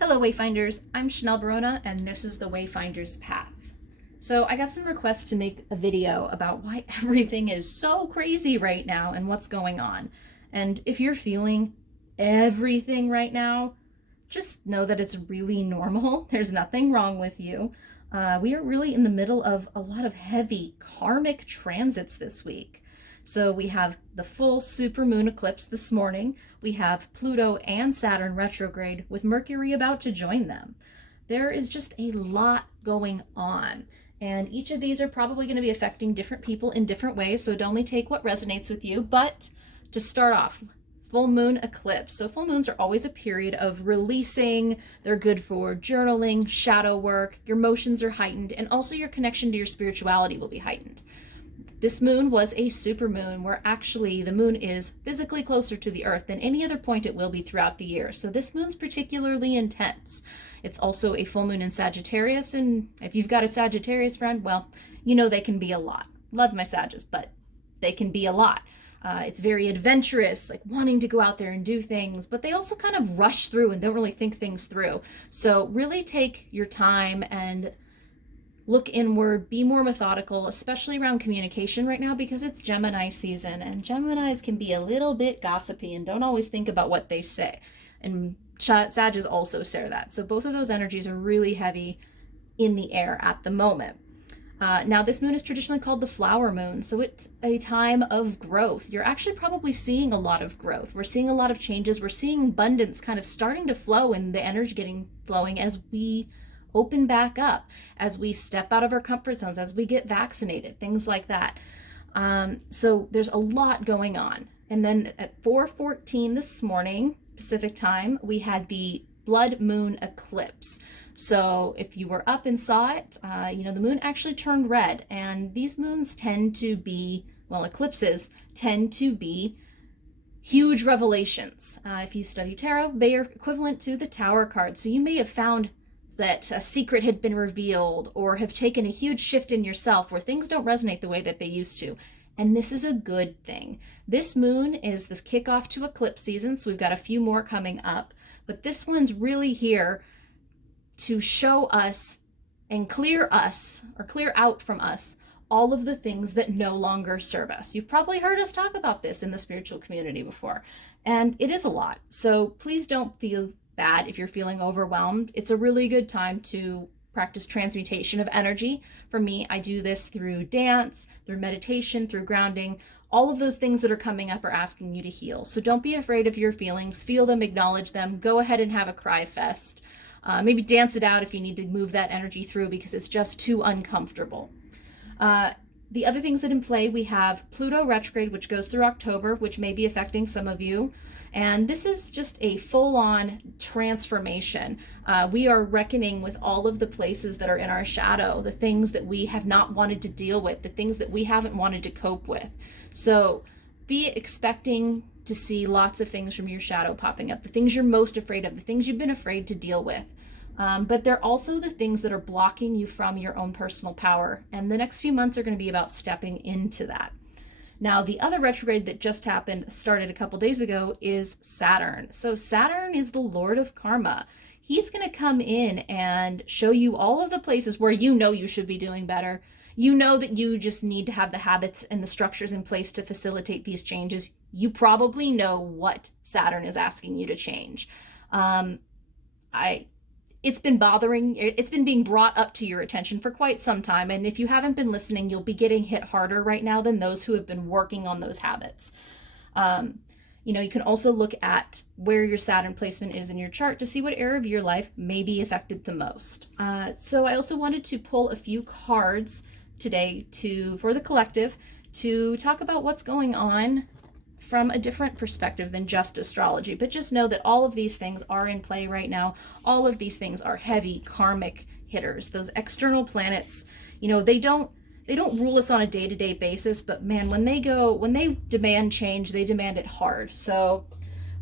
Hello Wayfinders, I'm Chanel Barona and this is the Wayfinder's Path. So I got some requests to make a video about why everything is so crazy right now and what's going on. And if you're feeling everything right now, just know that it's really normal. There's nothing wrong with you. We are really in the middle of a lot of heavy karmic transits this week. So we have the full supermoon eclipse this morning. We have Pluto and Saturn retrograde with Mercury about to join them. There is just a lot going on. And each of these are probably going to be affecting different people in different ways. So only take what resonates with you. But to start off, full moon eclipse. So full moons are always a period of releasing. They're good for journaling, shadow work. Your emotions are heightened, and also your connection to your spirituality will be heightened. This moon was a supermoon where actually the moon is physically closer to the earth than any other point it will be throughout the year. So this moon's particularly intense. It's also a full moon in Sagittarius, and if you've got a Sagittarius friend, well, you know they can be a lot. Love my Sagittarius, but they can be a lot. It's very adventurous, like wanting to go out there and do things, but they also kind of rush through and don't really think things through. So really take your time and look inward, be more methodical, especially around communication right now because it's Gemini season, and Geminis can be a little bit gossipy and don't always think about what they say. And Sagittarius also share that. So both of those energies are really heavy in the air at the moment. Now, this moon is traditionally called the flower moon, so it's a time of growth. You're actually probably seeing a lot of growth. We're seeing a lot of changes. We're seeing abundance kind of starting to flow and the energy getting flowing as we open back up, as we step out of our comfort zones, as we get vaccinated, things like that. So there's a lot going on. And then at 4:14 this morning, Pacific time, we had the blood moon eclipse. So if you were up and saw it, the moon actually turned red. And these moons tend to be, eclipses tend to be huge revelations. If you study tarot, they are equivalent to the Tower card. So you may have found that a secret had been revealed or have taken a huge shift in yourself where things don't resonate the way that they used to. And this is a good thing. This moon is the kickoff to eclipse season, so we've got a few more coming up. But this one's really here to show us and clear out from us all of the things that no longer serve us. You've probably heard us talk about this in the spiritual community before, and it is a lot. So please don't feel bad if you're feeling overwhelmed. It's a really good time to practice transmutation of energy. For me, I do this through dance, through meditation, through grounding. All of those things that are coming up are asking you to heal. So don't be afraid of your feelings. Feel them, acknowledge them. Go ahead and have a cry fest. Maybe dance it out if you need to move that energy through because it's just too uncomfortable. The other things that in play, we have Pluto retrograde, which goes through October, which may be affecting some of you. And this is just a full-on transformation. We are reckoning with all of the places that are in our shadow, the things that we have not wanted to deal with, the things that we haven't wanted to cope with. So be expecting to see lots of things from your shadow popping up, the things you're most afraid of, the things you've been afraid to deal with. But they're also the things that are blocking you from your own personal power. And the next few months are going to be about stepping into that. Now, the other retrograde that just started a couple days ago, is Saturn. So Saturn is the Lord of Karma. He's going to come in and show you all of the places where you know you should be doing better. You know that you just need to have the habits and the structures in place to facilitate these changes. You probably know what Saturn is asking you to change. It's been being brought up to your attention for quite some time. And if you haven't been listening, you'll be getting hit harder right now than those who have been working on those habits. You can also look at where your Saturn placement is in your chart to see what area of your life may be affected the most. So I also wanted to pull a few cards today for the collective to talk about what's going on from a different perspective than just astrology. But just know that all of these things are in play right now. All of these things are heavy karmic hitters. Those external planets, they don't rule us on a day-to-day basis, but man, when they demand change, they demand it hard. So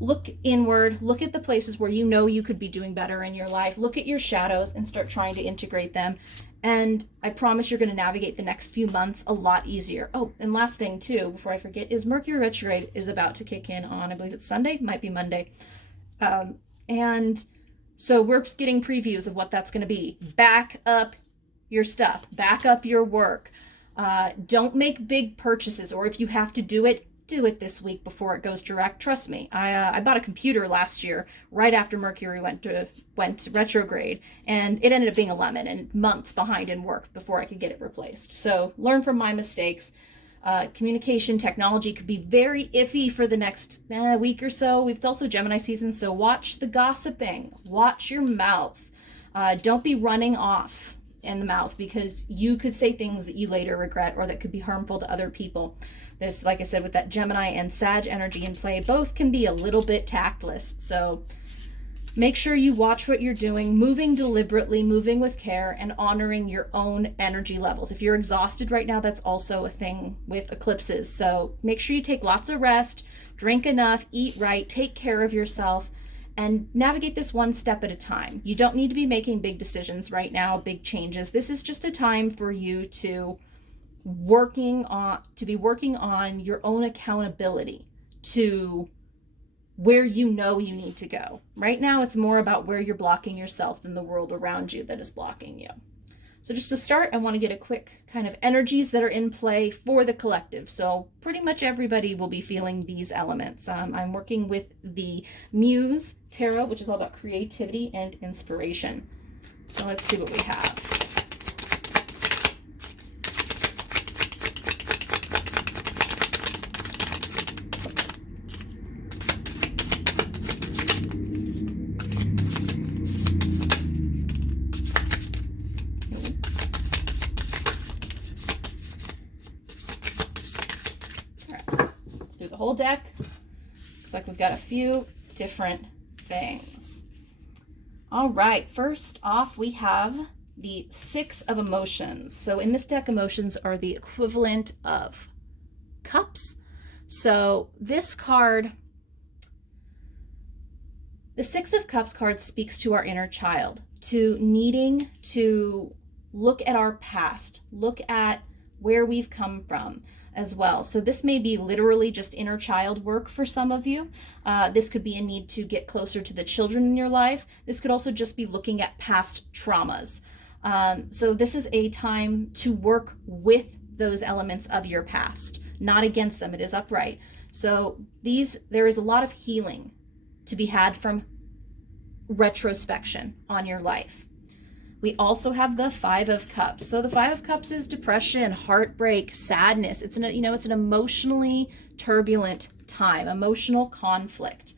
look inward, look at the places where you know you could be doing better in your life, look at your shadows and start trying to integrate them. And I promise you're going to navigate the next few months a lot easier. Oh, and last thing too, before I forget, is Mercury retrograde is about to kick in on, I believe it's Sunday, might be Monday. And So we're getting previews of what that's going to be. Back up your stuff, back up your work. Don't make big purchases, or if you have to do it this week before it goes direct. Trust me, I bought a computer last year right after Mercury went retrograde, and it ended up being a lemon and months behind in work before I could get it replaced. So learn from my mistakes. Communication technology could be very iffy for the next week or so. It's also Gemini season, so watch the gossiping. Watch your mouth. Don't be running off in the mouth, because you could say things that you later regret or that could be harmful to other people. There's, like I said, with that Gemini and Sag energy in play, both can be a little bit tactless. So make sure you watch what you're doing, moving deliberately, moving with care, and honoring your own energy levels. If you're exhausted right now, that's also a thing with eclipses. So make sure you take lots of rest, drink enough, eat right, take care of yourself, and navigate this one step at a time. You don't need to be making big decisions right now, big changes. This is just a time for you to be working on your own accountability to where you know you need to go. Right now, it's more about where you're blocking yourself than the world around you that is blocking you. So just to start, I want to get a quick kind of energies that are in play for the collective. So pretty much everybody will be feeling these elements. I'm working with the Muse Tarot, which is all about creativity and inspiration. So let's see what we have. Through the whole deck. Looks like we've got a few different things. All right, first off, we have the Six of Emotions. So in this deck, emotions are the equivalent of cups. So this card, the Six of Cups card, speaks to our inner child, to needing to look at our past, look at where we've come from as well. So this may be literally just inner child work for some of you. This could be a need to get closer to the children in your life. This could also just be looking at past traumas. So this is a time to work with those elements of your past, not against them. It is upright. So there is a lot of healing to be had from retrospection on your life. We also have the Five of Cups. So the Five of Cups is depression, heartbreak, sadness. It's it's an emotionally turbulent time, emotional conflict.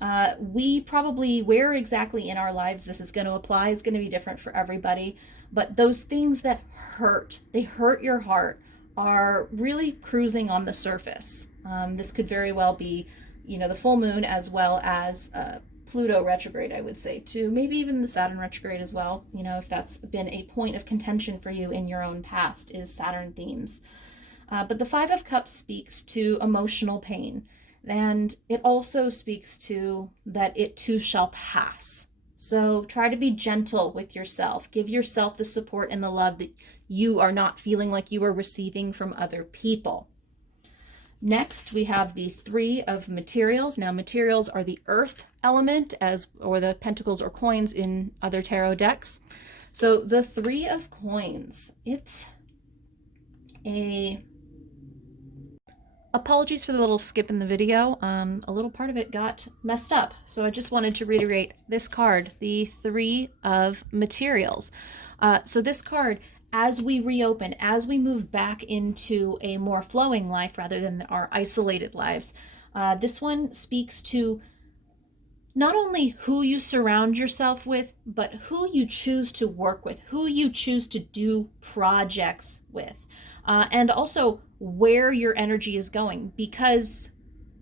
Where exactly in our lives this is going to apply is going to be different for everybody. But those things that they hurt your heart, are really cruising on the surface. This could very well be, the full moon, as well as Pluto retrograde, I would say, too. Maybe even the Saturn retrograde as well. If that's been a point of contention for you in your own past, is Saturn themes. But the Five of Cups speaks to emotional pain. And it also speaks to that it too shall pass. So try to be gentle with yourself. Give yourself the support and the love that you are not feeling like you are receiving from other people. Next, we have the Three of Materials. Now, materials are the earth element, or the pentacles or coins in other tarot decks. So the Three of Coins, it's apologies for the little skip in the video. A little part of it got messed up. So I just wanted to reiterate this card, the Three of Materials. So this card, as we reopen, as we move back into a more flowing life rather than our isolated lives, this one speaks to not only who you surround yourself with, but who you choose to work with, who you choose to do projects with, and also where your energy is going, because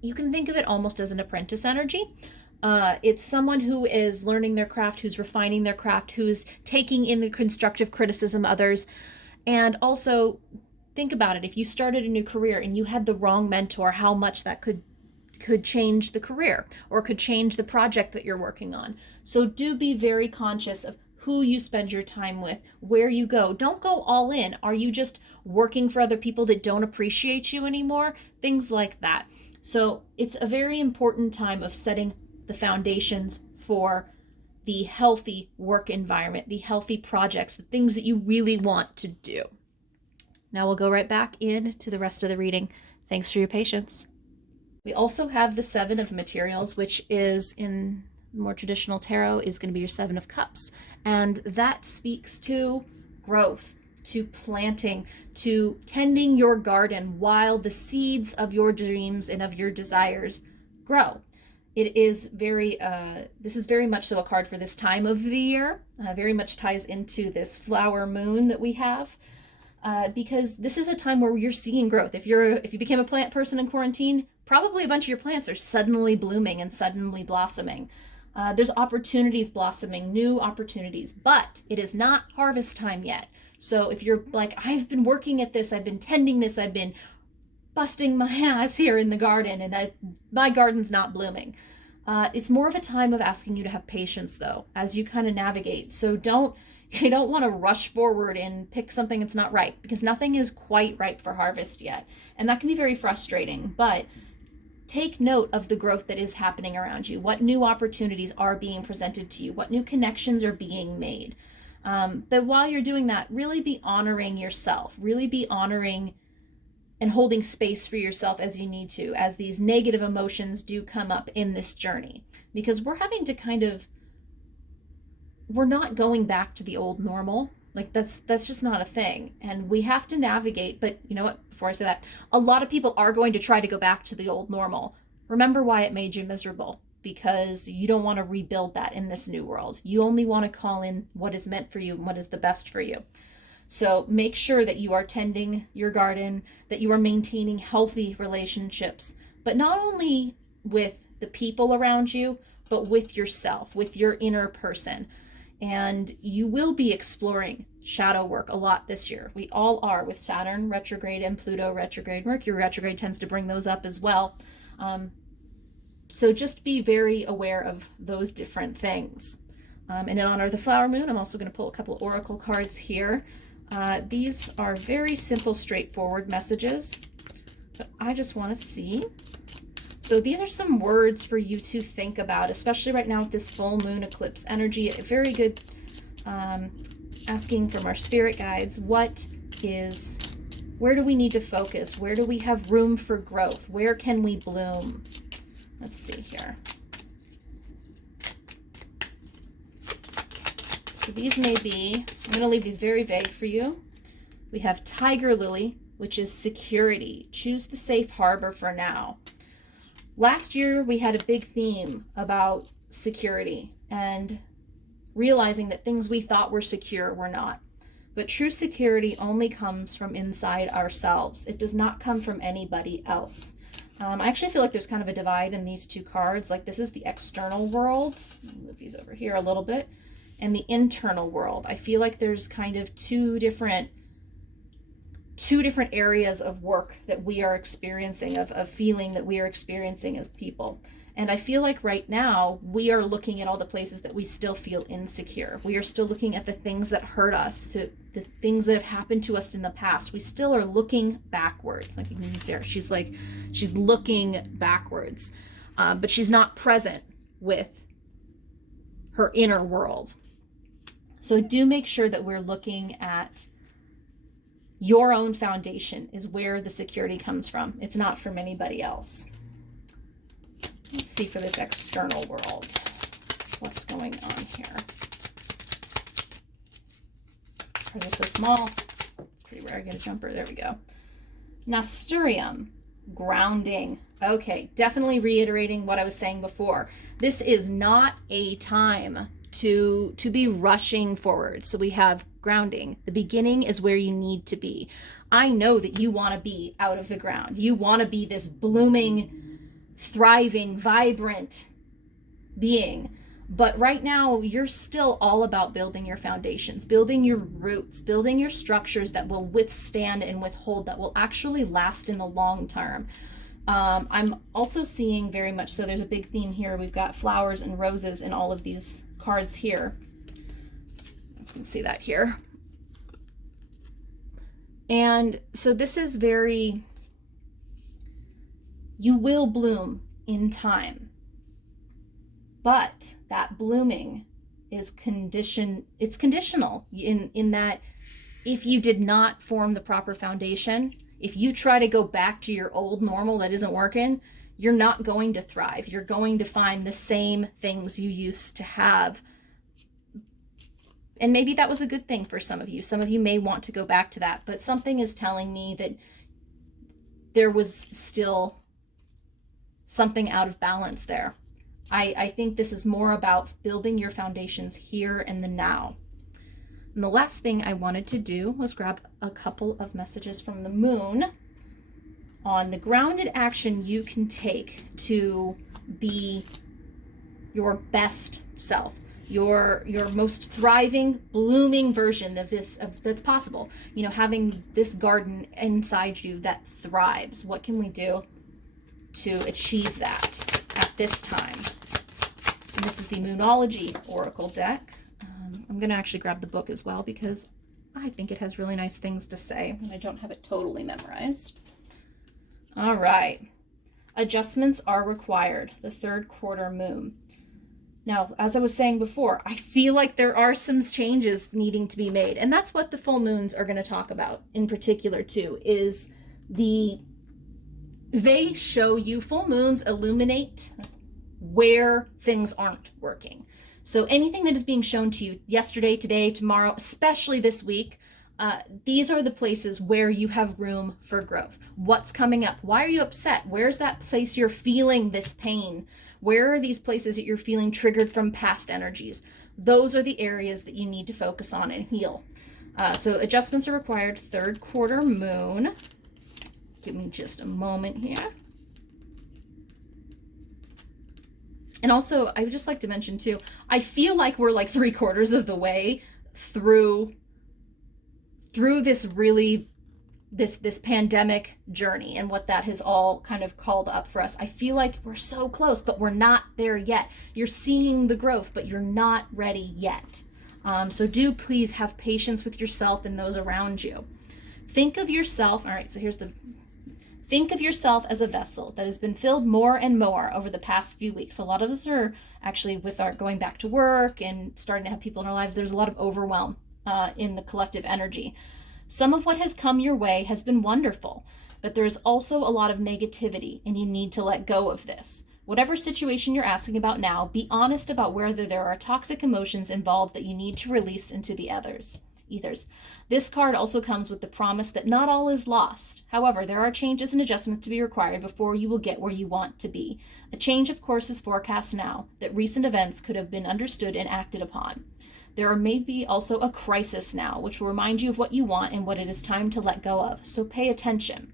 you can think of it almost as an apprentice energy. It's someone who is learning their craft, who's refining their craft, who's taking in the constructive criticism of others. And also think about it. If you started a new career and you had the wrong mentor, how much that could change the career or could change the project that you're working on. So do be very conscious of who you spend your time with, where you go. Don't go all in. Are you just working for other people that don't appreciate you anymore? Things like that. So it's a very important time of setting the foundations for the healthy work environment, the healthy projects, the things that you really want to do. Now we'll go right back into the rest of the reading. Thanks for your patience. We also have the Seven of Materials, which is in more traditional tarot is going to be your Seven of Cups. And that speaks to growth, to planting, to tending your garden while the seeds of your dreams and of your desires grow. It is this is very much so a card for this time of the year. Very much ties into this flower moon that we have. Because this is a time where you're seeing growth. If you became a plant person in quarantine, probably a bunch of your plants are suddenly blooming and suddenly blossoming. There's opportunities blossoming, new opportunities, but it is not harvest time yet. So if you're like, I've been working at this, I've been tending this, I've been busting my ass here in the garden, and my garden's not blooming. It's more of a time of asking you to have patience, though, as you kind of navigate. So you don't want to rush forward and pick something that's not right, because nothing is quite ripe for harvest yet. And that can be very frustrating, but take note of the growth that is happening around you. What new opportunities are being presented to you? What new connections are being made? But while you're doing that, really be honoring yourself. Really be honoring and holding space for yourself as you need to, as these negative emotions do come up in this journey. Because we're having to we're not going back to the old normal. Like that's just not a thing. And we have to navigate. But you know what? Before I say that, a lot of people are going to try to go back to the old normal. Remember why it made you miserable, because you don't want to rebuild that in this new world. You only want to call in what is meant for you and what is the best for you. So make sure that you are tending your garden, that you are maintaining healthy relationships, but not only with the people around you, but with yourself, with your inner person. And you will be exploring shadow work a lot this year. We all are, with Saturn retrograde and Pluto retrograde. Mercury retrograde tends to bring those up as well. So just be very aware of those different things. And in honor of the flower moon, I'm also going to pull a couple oracle cards here. These are very simple, straightforward messages, but I just want to see. So these are some words for you to think about, especially right now with this full moon eclipse energy. A very good asking from our spirit guides, where do we need to focus? Where do we have room for growth? Where can we bloom? Let's see here. So these may be, I'm going to leave these very vague for you. We have Tiger Lily, which is security. Choose the safe harbor for now. Last year, we had a big theme about security and realizing that things we thought were secure were not. But true security only comes from inside ourselves. It does not come from anybody else. I actually feel like there's kind of a divide in these two cards. Like this is the external world. I'll move these over here a little bit. And the internal world. I feel like there's kind of two different areas of work that we are experiencing, of feeling that we are experiencing as people. And I feel like right now we are looking at all the places that we still feel insecure. We are still looking at the things that hurt us, to the things that have happened to us in the past. We still are looking backwards. Like you can see her, she's looking backwards, but she's not present with her inner world. So do make sure that we're looking at your own foundation is where the security comes from. It's not from anybody else. Let's see for this external world. What's going on here? Cards are so small. It's pretty rare I get a jumper. There we go. Nasturtium, grounding. Okay, definitely reiterating what I was saying before. This is not a time to be rushing forward. So we have grounding. The beginning is where you need to be. I know that you want to be out of the ground. You want to be this blooming, thriving, vibrant being. But right now, you're still all about building your foundations, building your roots, building your structures that will withstand and withhold, that will actually last in the long term. I'm also seeing very much so, there's a big theme here. We've got flowers and roses in all of these cards here. You can see that here. And so this is very, you will bloom in time, but that blooming is it's conditional in that if you did not form the proper foundation, if you try to go back to your old normal that isn't working, you're not going to thrive. You're going to find the same things you used to have. And maybe that was a good thing for some of you. Some of you may want to go back to that, but something is telling me that there was still something out of balance there. I think this is more about building your foundations here and the now. And the last thing I wanted to do was grab a couple of messages from the moon on the grounded action you can take to be your best self, your most thriving, blooming version of that's possible. You know, having this garden inside you that thrives. What can we do to achieve that at this time? And this is the Moonology Oracle deck. I'm going to actually grab the book as well because I think it has really nice things to say, and I don't have it totally memorized. All right. Adjustments are required. The third quarter moon. Now, as I was saying before, I feel like there are some changes needing to be made, and that's what the full moons are going to talk about in particular too, is they show you, full moons illuminate where things aren't working. So anything that is being shown to you yesterday, today, tomorrow, especially this week, these are the places where you have room for growth. What's coming up? Why are you upset? Where's that place you're feeling this pain? Where are these places that you're feeling triggered from past energies? Those are the areas that you need to focus on and heal. So adjustments are required. Third quarter moon. Give me just a moment here. And also, I would just like to mention too, I feel like we're like 3/4 of the way through this really, this pandemic journey and what that has all kind of called up for us. I feel like we're so close, but we're not there yet. You're seeing the growth, but you're not ready yet. So do please have patience with yourself and those around you. Think of yourself, all right, so think of yourself as a vessel that has been filled more and more over the past few weeks. A lot of us are actually, with our going back to work and starting to have people in our lives, there's a lot of overwhelm in the collective energy. Some of what has come your way has been wonderful, but there is also a lot of negativity, and you need to let go of this. Whatever situation you're asking about now, be honest about whether there are toxic emotions involved that you need to release into the ethers. This card also comes with the promise that not all is lost. However, there are changes and adjustments to be required before you will get where you want to be. A change of course is forecast now, that recent events could have been understood and acted upon. There may be also a crisis now, which will remind you of what you want and what it is time to let go of. So pay attention.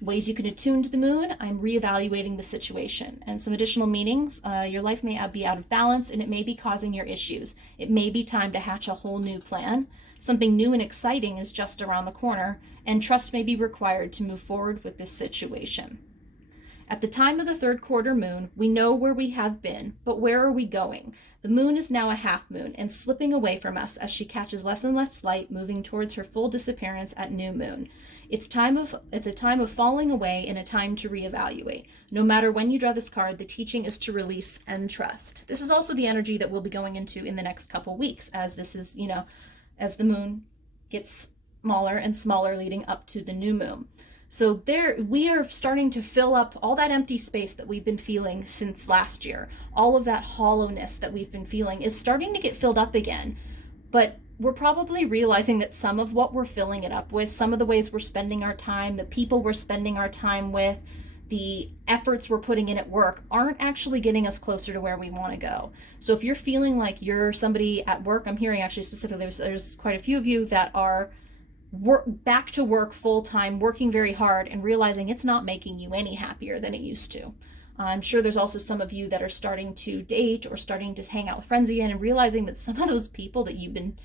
Ways you can attune to the moon, I'm reevaluating the situation. And some additional meanings, your life may be out of balance and it may be causing your issues. It may be time to hatch a whole new plan. Something new and exciting is just around the corner, and trust may be required to move forward with this situation. At the time of the third quarter moon, we know where we have been, but where are we going? The moon is now a half moon and slipping away from us as she catches less and less light, moving towards her full disappearance at new moon. It's a time of falling away and a time to reevaluate. No matter when you draw this card, the teaching is to release and trust. This is also the energy that we'll be going into in the next couple weeks, as this is, as the moon gets smaller and smaller leading up to the new moon. So there, we are starting to fill up all that empty space that we've been feeling since last year. All of that hollowness that we've been feeling is starting to get filled up again. But we're probably realizing that some of what we're filling it up with, some of the ways we're spending our time, the people we're spending our time with, the efforts we're putting in at work aren't actually getting us closer to where we want to go. So if you're feeling like you're somebody at work, I'm hearing actually specifically, there's quite a few of you that are back to work full-time, working very hard and realizing it's not making you any happier than it used to. I'm sure there's also some of you that are starting to date or starting to hang out with friends again and realizing that some of those people that you've been,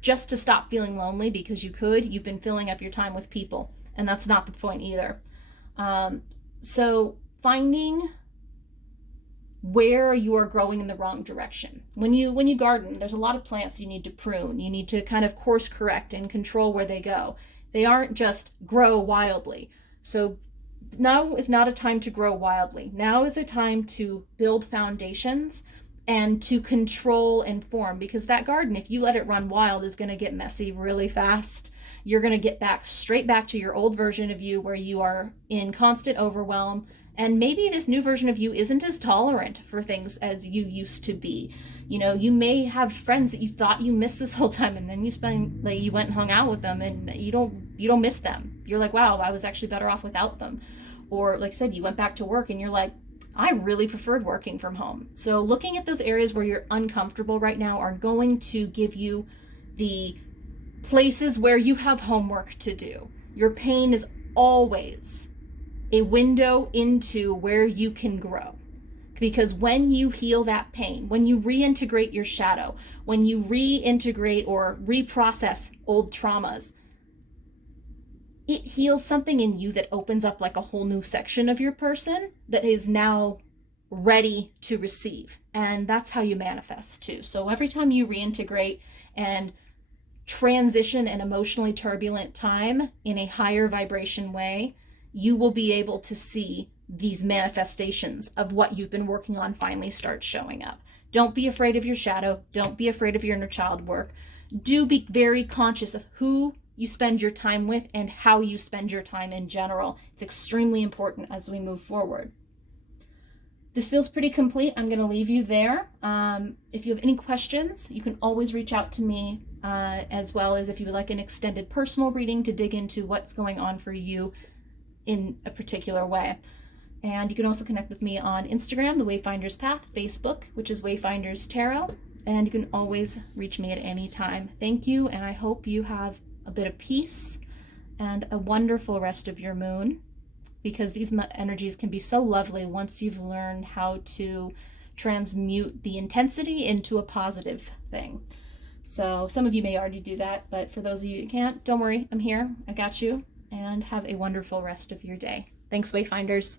just to stop feeling lonely because you've been filling up your time with people, and that's not the point either. So finding where you are growing in the wrong direction. When you garden, there's a lot of plants you need to prune. You need to kind of course correct and control where they go. They aren't just grow wildly. So now is not a time to grow wildly. Now is a time to build foundations and to control and form, because that garden, if you let it run wild, is going to get messy really fast. You're going to get straight back to your old version of you where you are in constant overwhelm, and maybe this new version of you isn't as tolerant for things as you used to be. You know, you may have friends that you thought you missed this whole time, and then you went and hung out with them, and you don't miss them. You're like, wow, I was actually better off without them. Or like I said, you went back to work and you're like, I really preferred working from home. So looking at those areas where you're uncomfortable right now are going to give you the places where you have homework to do. Your pain is always a window into where you can grow. Because when you heal that pain, when you reintegrate your shadow, when you reintegrate or reprocess old traumas, it heals something in you that opens up like a whole new section of your person that is now ready to receive. And that's how you manifest too. So every time you reintegrate and transition an emotionally turbulent time in a higher vibration way, you will be able to see these manifestations of what you've been working on finally start showing up. Don't be afraid of your shadow. Don't be afraid of your inner child work. Do be very conscious of who you spend your time with and how you spend your time in general. It's extremely important as we move forward. This feels pretty complete. I'm going to leave you there. If you have any questions, you can always reach out to me, as well as if you would like an extended personal reading to dig into what's going on for you in a particular way. And you can also connect with me on Instagram, The Wayfinder's Path, Facebook, which is Wayfinders Tarot, and you can always reach me at any time. Thank you, and I hope you have a bit of peace and a wonderful rest of your moon, because these energies can be so lovely once you've learned how to transmute the intensity into a positive thing. So some of you may already do that, but for those of you who can't, don't worry, I'm here, I got you, and have a wonderful rest of your day. Thanks, Wayfinders.